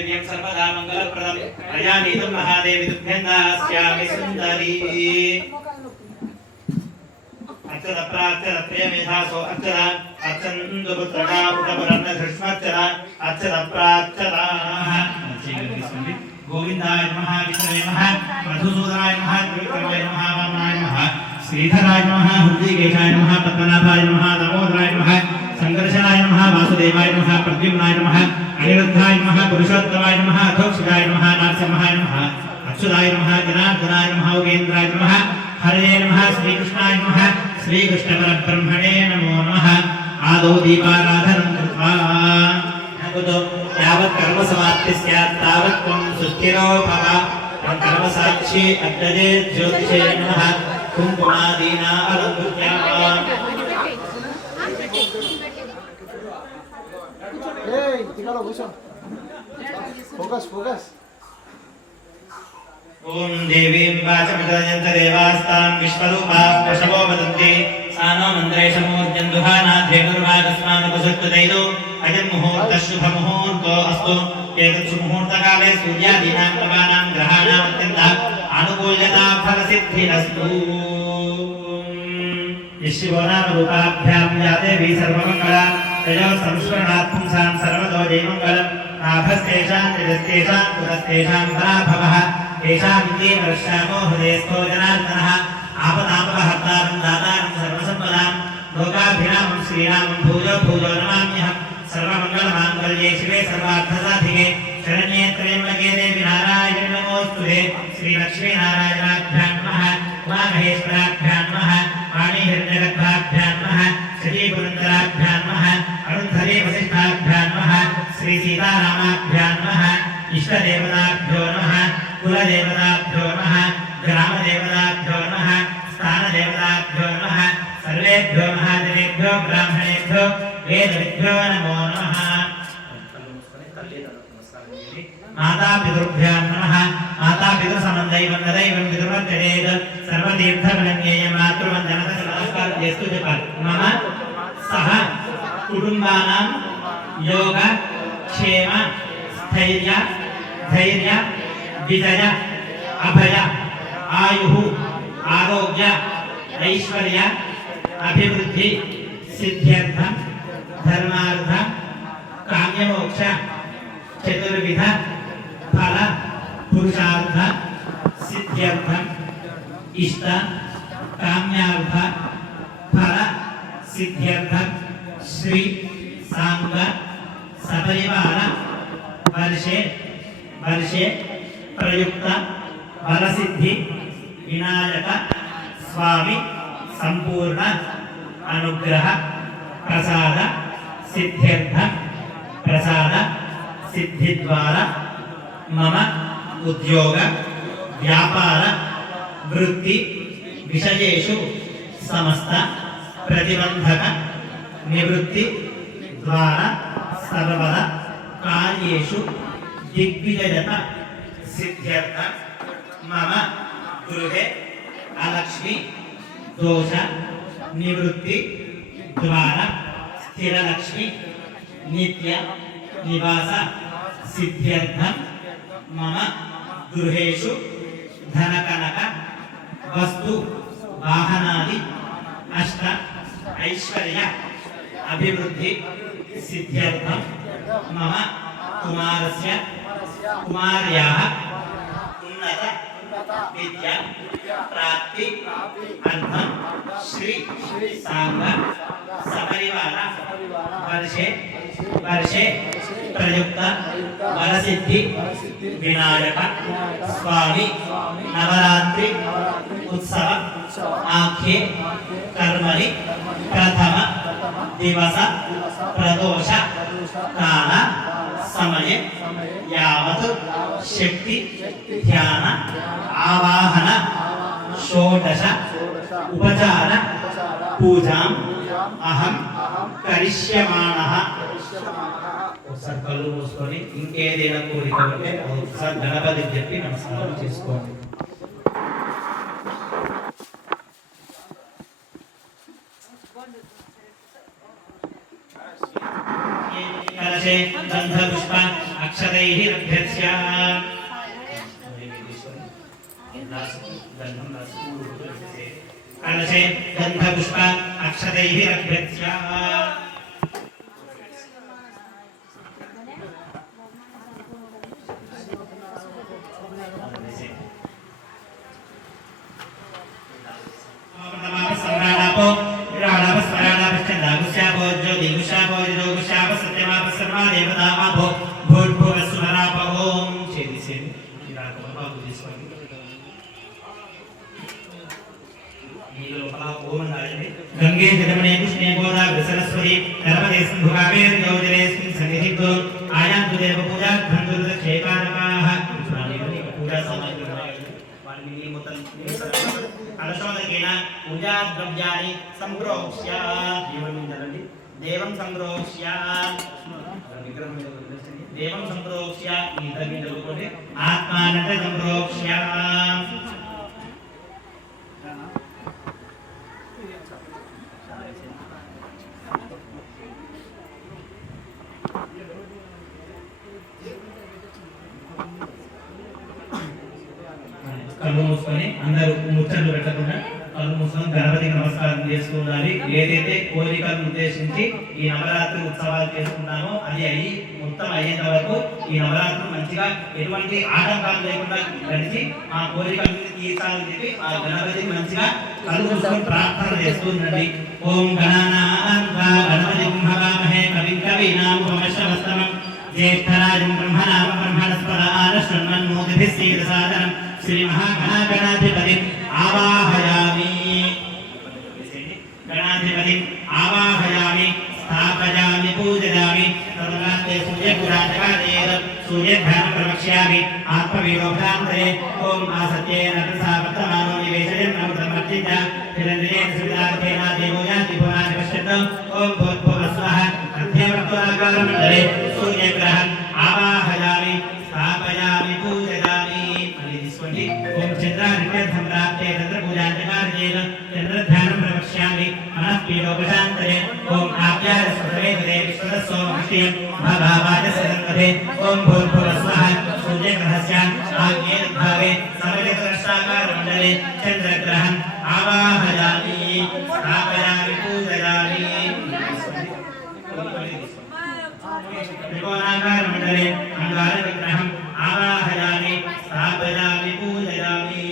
दिव्यं सर्वदा मंगलप्रदं अयानीतं महादेवी तुभ्यं दास्यामि सुन्दरी अक्षर प्राक्षर प्रेमेधासो अक्षर अक्षन्दु पुत्रका उतपुरन्न धृष्मक्षर अक्षर प्राक्षर गोविंदाय नमः विष्णवे नमः मधुसूदनाय नमः त्रिविक्रमाय नमः वामनाय नमः श्रीधराय नमः हृदयकेशाय नमः पद्मनाभाय नमः दामोदराय नमः संकर्षणाय नमः वासुदेवाय नमः प्रद्युम्नाय नमः अनिरुद्धाय नमः पुरुषोत्तमाय नमः अधोक्षजाय नमः नरसिंहाय नमः अच्युताय नमः जनार्दनाय नमः उपेन्द्राय नमः हरे नमः श्रीकृष्णाय नमः श्रीकृष्णपरब्रह्मणे नमो नमः आदौ दीपाराधनं कृत्वा यावत् कर्मसमाप्तिः स्यात् तावत् त्वं सुस्थिरो भव कर्मसाक्षी अग्रजे ज्योतिषे नमः कुङ्कुमादीना अलङ्कृत्या फोकस ओम देवीं वाचमिदयन्त देवास्तां विश्वरूपाः पशवो वदन्ति सानो मन्त्रेशमूर्जन्दुहानाध्येनुर्वाकस्मादुपसक्तदैनो अयं मुहूर्तः शुभमुहूर्तो अस्तु एतत् सुमुहूर्तकाले सूर्यादीनां नवानां ग्रहाणाम् अत्यन्तः अनुकूलता फलसिद्धिरस्तु शिवो नाम रूपाभ्यां या देवी सर्वमङ्गला तयोः संस्मरणात् पुंसां सर्वतो जयमङ्गलम् नाभस्तेषां निजस्तेषां कुलस्तेषां पराभवः तेषामिति वर्षामो हृदयस्थो जनार्दनः आपदापहर्तारं दातारं सर्वसम्पदां लोकाभिरामं श्रीरामं भूयो भूयो नमाम्यहं सर्वमङ्गलमाङ्गल्ये शिवे सर्वार्थसाधिके शरण्ये त्र्यम्बके देवी नारायणे नमोऽस्तुते श्रीलक्ष्मीनारायणाभ्यां नमः उमामहेश्वराभ्यां नमः वाणीहिरण्यगर्भाभ्यां नमः श्रीपुरन्दराभ्यां नमः अरुन्धरे वसिष्ठाभ्यां नमः श्रीसीतारामाभ्यां नमः इष्टदेवताभ्यो नमः कुलदेवताभ्यो नमः ग्रामदेवताभ्यो नमः स्थानदेवताभ्यो नमः सर्वेभ्यो महाजनेभ्यो ब्राह्मणेभ्यो वेदविद्भ्यो नमो नमः मातापितृभ्यां नमः मातापितृसमन्दैवं नदैवं पितृवन्दनेद सर्वतीर्थफलन्येय मातृवन्दनतनमस्कार्यस्तु जपत् मम सह कुटुम्बानां योग क्षेम स्थैर्य धैर्य विजय अभय आयुः आरोग्य ऐश्वर्य अभिवृद्धि सिद्ध्यर्थ धर्मार्थ काम्यमोक्ष चतुर्विध फल पुरुषार्थ सिद्ध्यर्थ इष्ट काम्यार्थ फल सिद्ध्यर्थ श्री सांग सपरिवार वर्षे वर्षे प्रयुक्त वरसिद्धि विनायक स्वामी संपूर्ण अनुग्रह प्रसाद सिद्ध्यर्थ प्रसाद सिद्धि द्वारा मम उद्योग व्यापार वृत्ति विषयेषु समस्त प्रतिबंधक निवृत्ति द्वारा सर्वदा कार्येषु दिग्विजयता सिद्ध्यर्थ मम गृहे अलक्ष्मी दोष निवृत्ति द्वारा स्थिरलक्ष्मी नित्य निवास सिद्ध्यर्थ मम गृहेषु धनकनक वस्तु वाहनादि अष्ट ऐश्वर्य अभिवृद्धि सिद्ध्यर्थ मम कुमारस्य कुमार्याः उन्नत विद्या प्राप्ति अर्थं श्री सांग सपरिवार वर्षे वर्षे प्रयुक्त वरसिद्धि विनायक स्वामी नवरात्रि उत्सव आख्ये कर्मणि प्रथम दिवस प्रदोष काल समये यावत् शक्ति ध्यान आवाहन षोडश उपचार पूजाम् अहं करिष्यमाणः ఒకసారి కళ్ళు మూసుకొని ఇంకేదైనా కోరిక ఉంటే ఒకసారి గణపతికి చెప్పి నమస్కారం చేసుకోండి. कलशे गंध पुष्प अक्षते अक्षतैः रभ्यस्य कलशे गन्धपुष्प अक्षतैः रभ्यस्य गंगे जलमणे कृष्णे गोदावरी सरस्वती नर्मदे सिंधु कावेरी गौजलेऽस्मिन् सन्निधितो आयान्तु देव पूजा धन्धुर्दक्षेकारकाः पूजा सामग्री वाल्मीकि मुतल अलशोदकेन पूजा द्रव्याणि संप्रोक्ष्य देवं संप्रोक्ष्य देवं संप्रोक्ष्य आत्मानं संप्रोक्ष्य కళ్ళు మూసుకొని అందరూ ముచ్చట్లు పెట్టకుండా కళ్ళు మూసుకొని గణపతికి నమస్కారం చేస్తూ ఉండాలి. ఏదైతే కోరికలను ఉద్దేశించి ఈ నవరాత్రి ఉత్సవాలు చేసుకున్నామో అది అయ్యి మొత్తం అయ్యేంత వరకు ఈ నవరాత్రులు మంచిగా ఎటువంటి ఆటంకాలు లేకుండా గడిచి ఆ కోరికలను తీర్చాలని చెప్పి ఆ గణపతికి మంచిగా కళ్ళు మూసుకొని ప్రార్థన చేస్తూ ఉండండి. ఓం గణానాం గణపతిం హవామహే కవిం కవీనాముపమశ్రవస్తమం జ్యేష్ఠరాజం బ్రహ్మణామ బ్రహ్మణస్పదాన శృణ్వన్మోదిభిः శ్రీరసాదనం श्री महागणाधिपति आवाहयामि गणाधिपति आवाहयामि स्थापयामि पूजयामि तदनन्ते सूर्यपुराजकादेव सूर्यध्यानं प्रवक्ष्यामि आत्मविलोकान्तरे ओम आसत्येन प्रसावर्तमानो निवेशयन् नमोदमर्चित हिरण्येन सुविदार्थेन देवो याति भुवनानि पश्यन्तु ओम भूर्भुवस्वः अध्यवर्तनाकारमण्डले सूर्यग्रहम् आवाहयामि स्थापयामि पूजयामि ओम चंद्रादित्य सम्राट्ये चंद्र पूजांतकार्येन चंद्र ध्यानं प्रवक्ष्यामि मनः पीडोपशान्तरे ओम आप्याय सर्वेदे विश्वदस्सोमष्टियं भवावाचसंगते ओम भूर्भुवस्वः सूर्यग्रहस्य आग्नेयभागे सर्वजगदर्शाकारमण्डले चन्द्रग्रहम् आवाहयामि स्थापयामि पूजयामि त्रिकोणाकारमण्डले अंगारविग्रहम् आवाहयामि स्थापयामि पूजयामि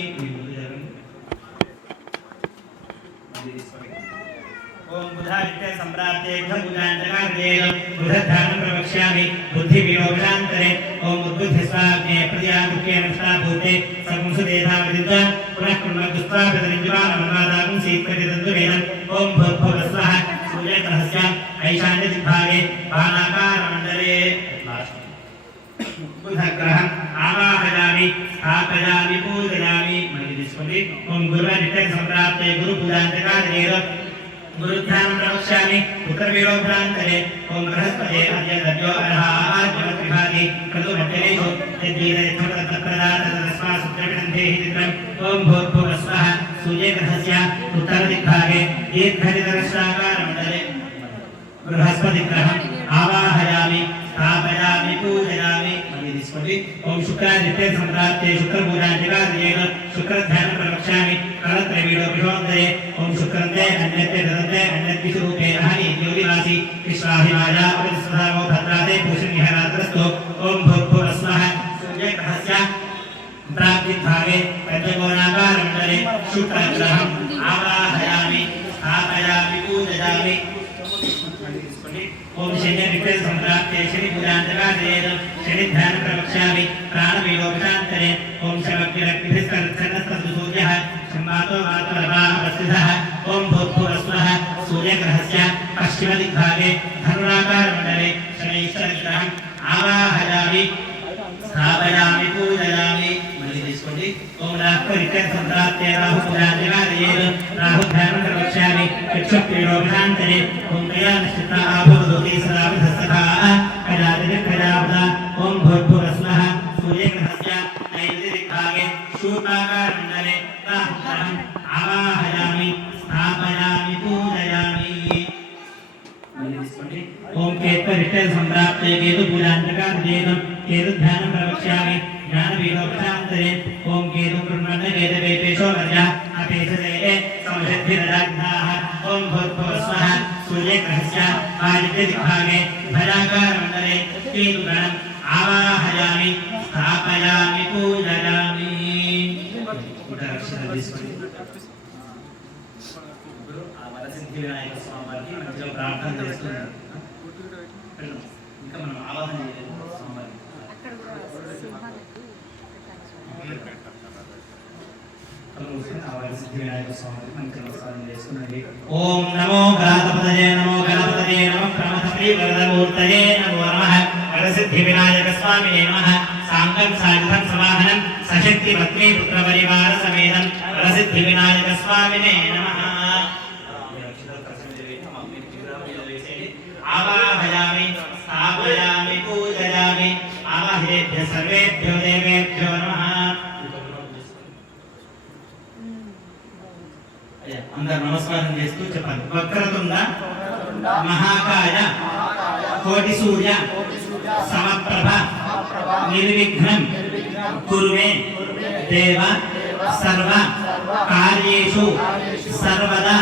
ओम बुधादित्य सम्प्राप्ते बुधांतकार्येण बुधध्यानं प्रवक्ष्यामि बुद्धिविलोकान्तरे ओम उद्बुद्धिस्वाग्ने प्रजामुख्येन स्थाभूते संसुदेधावदित पुनः कुर्मद्दुस्वागतनिज्वानमन्वादागं सीत्करितन्तुवेनं ओम भूर्भुवस्वः सूर्यग्रहस्य ऐशान्यदिग्भागे बाणाकारमण्डले बुधग्रहम् आवाहयामि स्थापयामि पूजयामि ओम गुरुवादित्य सम्प्राप्ते गुरुपूजांतकार्येण गुरुध्यानं प्रवक्ष्यामि उत्तरविलोकान्तरे ओम बृहस्पते अद्य दद्यो अर्हाद्यवत्रिभाति क्रतुमध्यलेषु यद्वीरयच्छोदत्तप्रदाततस्मासुत्रविदन्धेहि चित्रम् ओम भूर्भुवस्वः सूर्यग्रहस्य उत्तरदिग्भागे दीर्घनिदर्शाकारमण्डले बृहस्पतिग्रहम् आवाहयामि स्थापयामि पूजयामि ओम शुक्रादित्य सम्प्राप्ते शुक्रपूजांतकार्येण शुक्रध्यानं प्रवक्ष्यामि कलत्रविलोकिषोऽन्तरे ओम शुक्रन्ते अन्यत्ते ददन्ते अन्यद्विषरूपेण योगिवासी विश्वाहिमाया अवतिस्वधामो भद्राते पूषन्निहरात्रस्तो ओम भूर्भुवस्वः सूर्यग्रहस्य प्राग्दिग्भागे पञ्चकोणाकारमण्डले शुक्रग्रहम् आवाहयामि स्थापयामि पूजयामि ओम शनिर्विक्रम सम्प्राप्ते शनि पूजांतकार्येण शनि ध्यानं प्रवक्ष्यामि प्राणविलोकान्तरे ओम शमग्निरग्निभिस्कर्षणस्तसूर्यः सम्मातो मातरवाहवस्तितः ओम भूर्भुवस्वः सूर्यग्रहस्य पश्चिमदिग्भागे धनुराकारमण्डले शनैश्वरग्रहम् आवाहयामि स्थापयामि पूजयामि ओम राहुर्विक्रम सम्प्राप्ते राहुपूजांतकार्येण राहुध्यानं प्रवक्ष्यामि चक्षुप्रीडोपशान्तरे ओम कयानश्चित्ता आभवदोति सदा विधस्तथाः कदाचिदिक्खजावदा ओम भूर्भुवस्वः सूर्यग्रहस्य नैऋत्यदिग्भागे शूर्पाकारमण्डले राहुग्रहम् आवाहयामि स्थापयामि पूजयामि ओम केतुर्विक्रम सम्प्राप्ते केतुपूजांतकार्येण केतुध्यानं प्रवक्ष्यामि ज्ञानपीठोपशान्तरे ॐ केतु ब्रह्मण्डकेतवेपेशो वर्या अपेशसे समषद्भिरदाग्धाः ॐ भूर्भुवस्वः सूर्यग्रहस्य आदित्यदिग्भागे भजाकारमण्डले केतुगणम् आवाहयामि स्थापयामि पूजयामि వరసిద్ధి వినాయక స్వామి వారికి మంచిగా ప్రార్థన చేస్తున్నారు. ఇంకా మనం ఆవాహన చేయలేదు స్వామివారికి. వరసిద్ధి వినాయక స్వామికి మంచిగా నమస్కారం చేస్తున్నది. ఓం నమో గణపతయే నమో గణపతయే నమో ప్రమథ వరదమూర్తయే నమో నమః. వరసిద్ధి వినాయక స్వామినే నమః. సాంగం సాయుధం సమాహనం సశక్తి పత్ని పుత్ర పరివార సమేతం వరసిద్ధి వినాయక స్వామినే నమః. आवाहयामि स्थापयामि पूजयामि आवाहेभ्यः सर्वेभ्यो देवेभ्यो नमः. అందరూ నమస్కారం చేస్తూ చెప్పండి. వక్రతుండ మహాకాయ కోటి సూర్య సమప్రభ నిర్విఘ్నం కురు మే దేవ సర్వ కార్యేషు సర్వదా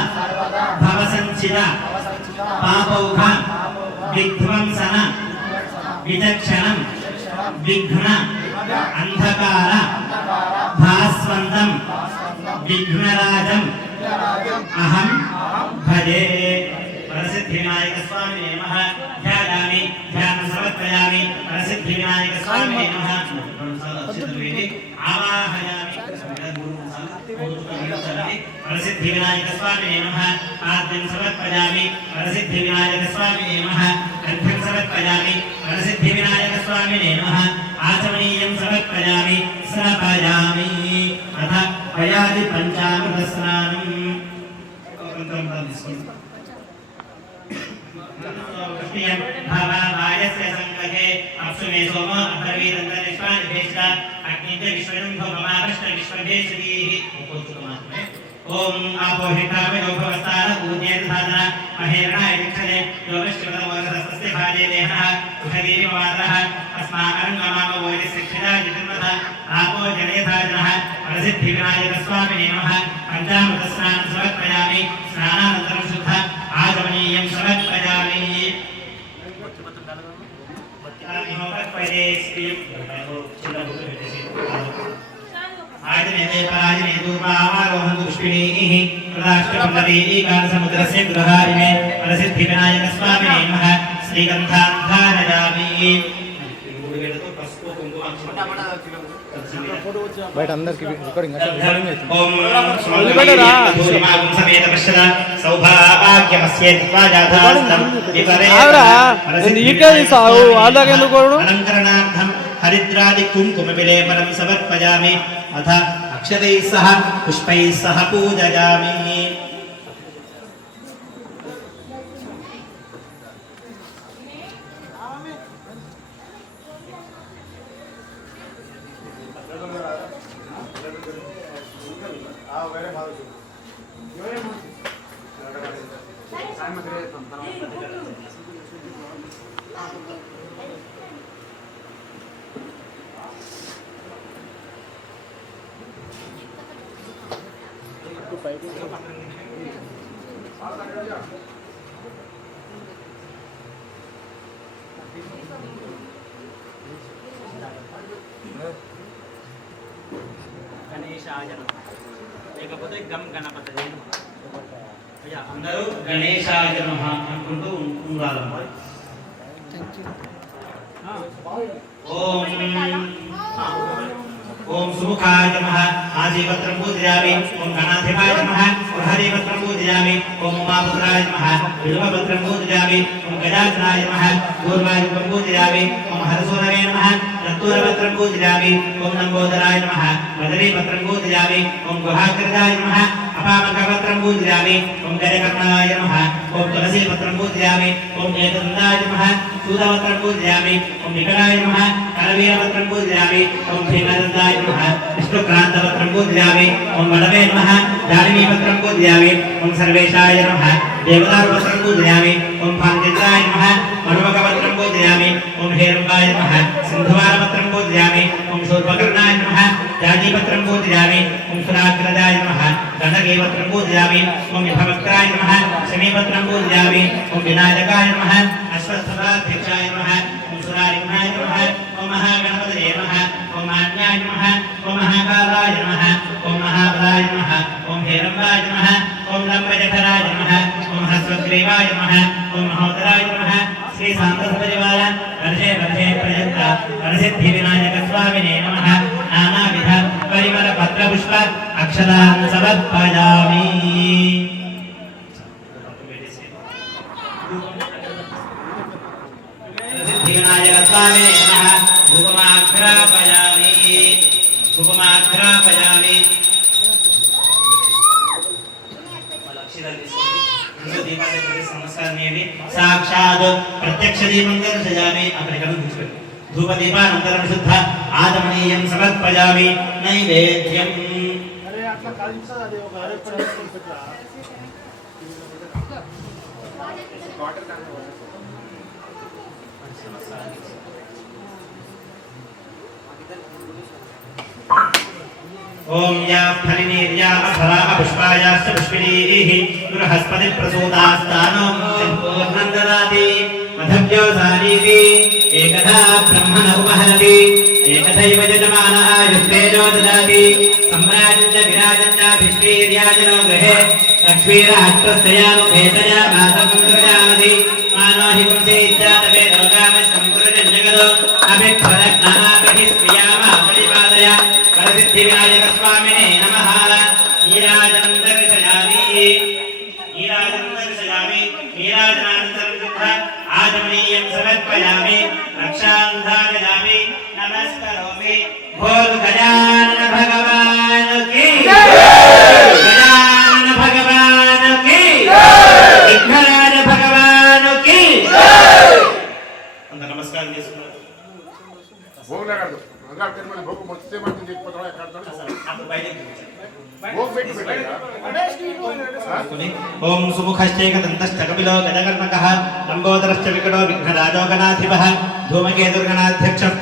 భవ సంచిత పాపౌఘ విధ్వంసన విచక్షణం విఘ్న అంధకార భాస్వంతం విఘ్నరాజం అహం భజే. వరసిద్ధి వినాయక స్వామినే నమః. ధ్యాయామి ధ్యానం సమర్పయామి వరసిద్ధి వినాయక స్వామినే నమః. ఆవాహయామి వరసిద్ధి వినాయక స్వామినే నమః. ఆద్యం సమర్పయామి వరసిద్ధి వినాయక స్వామినే నమః. అర్ఘ్యం సమర్పయామి వరసిద్ధి వినాయక స్వామినే నమః. ఆచమనీయం సమర్పయామి స్నాపయామి. అథ వయాది పంచామృత స్నానం. భవాయస్య సంకటే అప్సుమే సోమ అపరవీరంతరిష్వానిభేష్ట అగ్నించ విశ్వజంభో మమావష్ట విశ్వభేషదీః. ఓం ఆపోహితామినో భవస్తాన పూజ్యేత సాధన మహేరణాయ నిక్షనే యోగశ్చమదమోగతస్తస్య భాజే దేహః ఉషదీవి మమాదరః అస్మాకం నమామ వోజి శిక్షితా జితిర్మత ఆపో జనేధాజనః. వరసిద్ధి వినాయక స్వామినే నమః. పంచామృత స్నానం సమర్పయామి. స్నానానంతరం శుద్ధ ఆచమనీయం సమర్పయామి. आयतने पराजने दूर्वारोहं दुष्टिनीः प्रदाष्टपल्लवीकान्तसमुद्रस्य गृहारिणे वरसिद्धि विनायक स्वामिने नमः. श्रीगन्धाधारयामि. బయట అందరికి రికార్డింగ్ ఓం సమేత పశ్యత సౌభాగ్యమస్యేత్వా జాతాస్తం విపరే అలంకరణార్థం హరిద్రాది కుంకుమ విలేపనం సమర్పయామి. అథ అక్షతైః సహ పుష్పైః సహ పూజయామి. లేకపోతే గం గణపతయే అయ్యా అందరూ గణేశాయ నమః అనుకుంటూ ఉండాలమ్మా. ఓం ఓం సుముఖాయ నమః. ఆజీవత్రం పూజయామి. ఓం గణాధిపాయ నమః. హరివత్రం పూజయామి. ఓం ఉమాపుత్రాయ నమః. విల్వపత్రం పూజయామి. ఓం గజాగ్రాయ నమః. పూర్వాయుగం పూజయామి. ఓం హరసూరవే నమః. రత్తూరపత్రం పూజయామి. ఓం నంబోదరాయ నమః. వదరీపత్రం పూజయామి. ఓం గుహాగ్రదాయ నమః. అపామకపత్రం పూజయామి. ఓం గజకర్ణాయ నమః. ఓం తులసీపత్రం పూజయామి. ఓం ఏకదండాయ నమః. सूदवत्रं पूजयामि. ओम निकटाय नमः. करवीरवत्रं पूजयामि. ओम भीमदन्ताय नमः. विष्णुक्रान्तवत्रं पूजयामि. ओम वडवे नमः. जालिनीवत्रं पूजयामि. ओम सर्वेशाय नमः. देवदारुवत्रं पूजयामि. ओम भाग्यन्द्राय नमः. मनुमकवत्रं पूजयामि. ओम हेरंबाय नमः सिंधुवारपत्रं पूजयामि ओम शूर्पकर्णाय नमः जाजीपत्रं पूजयामि ओम सुराग्रजाय नमः गणकेपत्रं पूजयामि ओम विभवक्त्राय नमः शमीपत्रं पूजयामि ओम विनायकाय नमः अश्वत्थाध्यक्षाय नमः ओम सुरारिघ्नाय नमः ओम महागणपतये नमः ओम मान्याय नमः ओम महाकालाय नमः ओम महाबलाय नमः ओम हेरंबाय नमः ओम लंबजठराय नमः ओम हस्वग्रीवाय नमः ओम महोदराय नमः श्री सांतसपरिवार वर्षे वर्षे प्रयुक्त वरसिद्धि विनायक स्वामिने नमः नानाविध परिमल पत्र पुष्प अक्षतान् समर्पयामि वरसिद्धि विनायक स्वामिने नमः धूपमाघ्रापयामि धूपमाघ्रापयामि साक्षात् प्रत्यक्ष दीपं दर्शयामि धूप दीपानन्तरं शुद्ध आचमनीयं समर्पयामि नैवेद्यम् ओम या फलिनीर्या फला पुष्पायाश्च पुष्पिणीः बृहस्पति प्रसूतास्तानो पूर्णं ददाति मधव्यो सारीति एकधा ब्रह्मण उपहरति एकथैव यजमानः आयुस्तेजो ददाति सम्राजं च विराजं च भिष्टीर्याजनो गृहे लक्ष्मीराष्ट्रस्ययामुखेतया वासमन्त्रजामति मानो हि पुंसे इत्यादवे रोगामः जगदो अभिक्षरज्ञानाभिः स्त्रियामा परिपादय वरसिद्धि विनायक स्वामिने नमः नीराजनं दर्शयामि नीराजनानन्तरं शुद्ध आचमनीयं समर्पयामि रक्षां धारयामि नमस्करोमि बोल गजानन भगवान की गजानन भगवान की विघ्नराज भगवान की अंत नमस्कार भोग लगा दो अगर तेरे में भोग मुझसे मत देख पता है कर दो भोग बेटी बेटा ओम सुमुखश्चैकदन्तश्च कपिलो गजकर्णकः लम्बोदरश्च विकटो विघ्नराजो गणाधिपः धूमकेतुर्गणाध्यक्षः